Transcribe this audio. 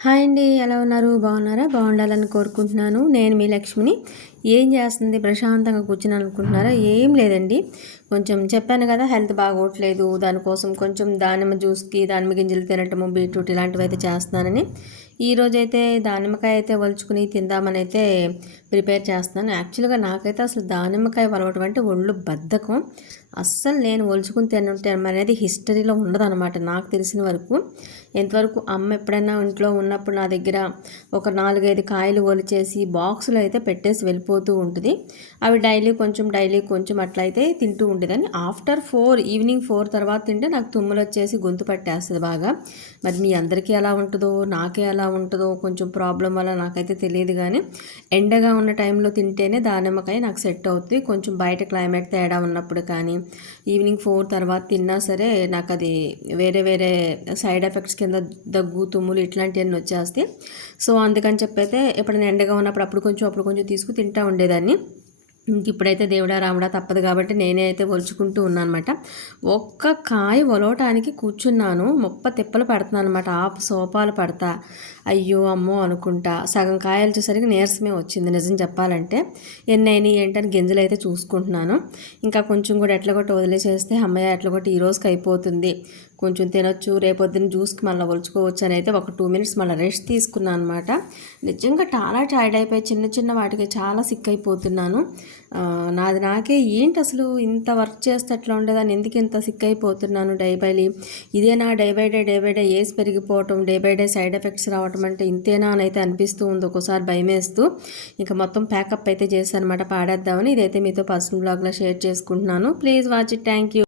Hi అండి ఎలా ఉన్నారు? బాగున్నారా? బాగుండాలని కోరుకుంటున్నాను. నేను మీ లక్ష్మిని. ఏం చేస్తుంది? ప్రశాంతంగా కూర్చుని అనుకుంటున్నారా? ఏం లేదండి. కొంచెం చెప్పాను కదా హెల్త్ బాగోట్లేదు. దానికోసం కొంచెం దానిమ్మ జ్యూస్కి దానిమ్మ గింజలు తినటము బీట్రూట్ ఇలాంటివి అయితే చేస్తున్నానని. ఈరోజైతే దానిమ్మకాయ అయితే వలుచుకుని తిందామని అయితే ప్రిపేర్ చేస్తున్నాను. యాక్చువల్గా నాకైతే అసలు దానిమ్మకాయ వలవటం అంటే ఒళ్ళు బద్ధకం. అస్సలు నేను ఒలుచుకుని తినటం అనేది హిస్టరీలో ఉండదన్నమాట. నాకు తెలిసిన వరకు. ఎంతవరకు అమ్మ ఎప్పుడైనా ఇంట్లో ఉన్నప్పుడు నా దగ్గర ఒక నాలుగైదు కాయలు ఒలిచేసి బాక్సులు అయితే పెట్టేసి వెళ్ళిపోతూ ఉంటుంది. అవి డైలీ కొంచెం డైలీ కొంచెం అట్లయితే తింటూ ఉండేదని ఆఫ్టర్ ఫోర్ ఈవినింగ్ ఫోర్ తర్వాత తింటే నాకు తుమ్ములు వచ్చేసి గొంతు పట్టేస్తుంది బాగా. మరి మీ అందరికీ ఎలా ఉంటుందో నాకే ఎలా ఉంటుందో కొంచెం ప్రాబ్లం వల్ల నాకైతే తెలియదు కానీ ఎండగా ఉన్న టైంలో తింటేనే దానిమ్మకాయ నాకు సెట్ అవుతుంది. కొంచెం బయట క్లైమేట్ తేడా ఉన్నప్పుడు కానీ ఈవినింగ్ ఫోర్ తర్వాత తిన్నా సరే నాకు అది వేరే వేరే సైడ్ ఎఫెక్ట్స్ కింద దగ్గు తుమ్ములు ఇట్లాంటివన్నీ వచ్చేస్తే సో అందుకని చెప్పైతే ఎప్పుడైనా ఎండగా ఉన్నప్పుడు అప్పుడు కొంచెం అప్పుడు కొంచెం తీసుకు తింటూ ఉండేదాన్ని. ఇప్పుడైతే దేవుడా రాముడా తప్పదు కాబట్టి నేనే అయితే ఒలుచుకుంటూ ఉన్నాను అనమాట ఒక్క కాయ ఒలవటానికి కూర్చున్నాను. ముప్ప తిప్పలు పడుతున్నాను అనమాట ఆపు సోపాలు పడతా. అయ్యో అమ్మో అనుకుంటా. సగం కాయలు చూసరికి నీరసమే వచ్చింది నిజం చెప్పాలంటే. ఎన్నైనా ఏంటని గింజలు అయితే చూసుకుంటున్నాను. ఇంకా కొంచెం కూడా ఎట్లా కొట్టి వదిలేసేస్తే అమ్మయ్య ఎట్లా కొట్టి ఈ రోజుకి అయిపోతుంది. కొంచెం తినొచ్చు రేపొద్దున జ్యూస్కి మళ్ళీ ఒలుచుకోవచ్చు అని అయితే ఒక టూ మినిట్స్ మళ్ళీ రెస్ట్ తీసుకున్నాను అనమాట నిజంగా చాలా టైర్డ్ అయిపోయి చిన్న చిన్న వాటికి చాలా సిక్ అయిపోతున్నాను. నాది నాకే ఏంటి అసలు ఇంత వర్క్ చేస్తే అట్లా ఉండేదాన్ని ఎందుకు ఇంత సిక్ అయిపోతున్నాను డే బైలీ ఇదేనా day by day day by day age పెరిగిపోవటం day by day side effects రావటం అంటే ఇంతేనా అని అయితే అనిపిస్తూ ఉంది ఒక్కోసారి భయమేస్తూ. ఇంకా మొత్తం ప్యాకప్ అయితే చేశాను అనమాట పాడేద్దామని. ఇదైతే మీతో పర్సనల్ బ్లాగ్లో షేర్ చేసుకుంటున్నాను. Please watch it thank you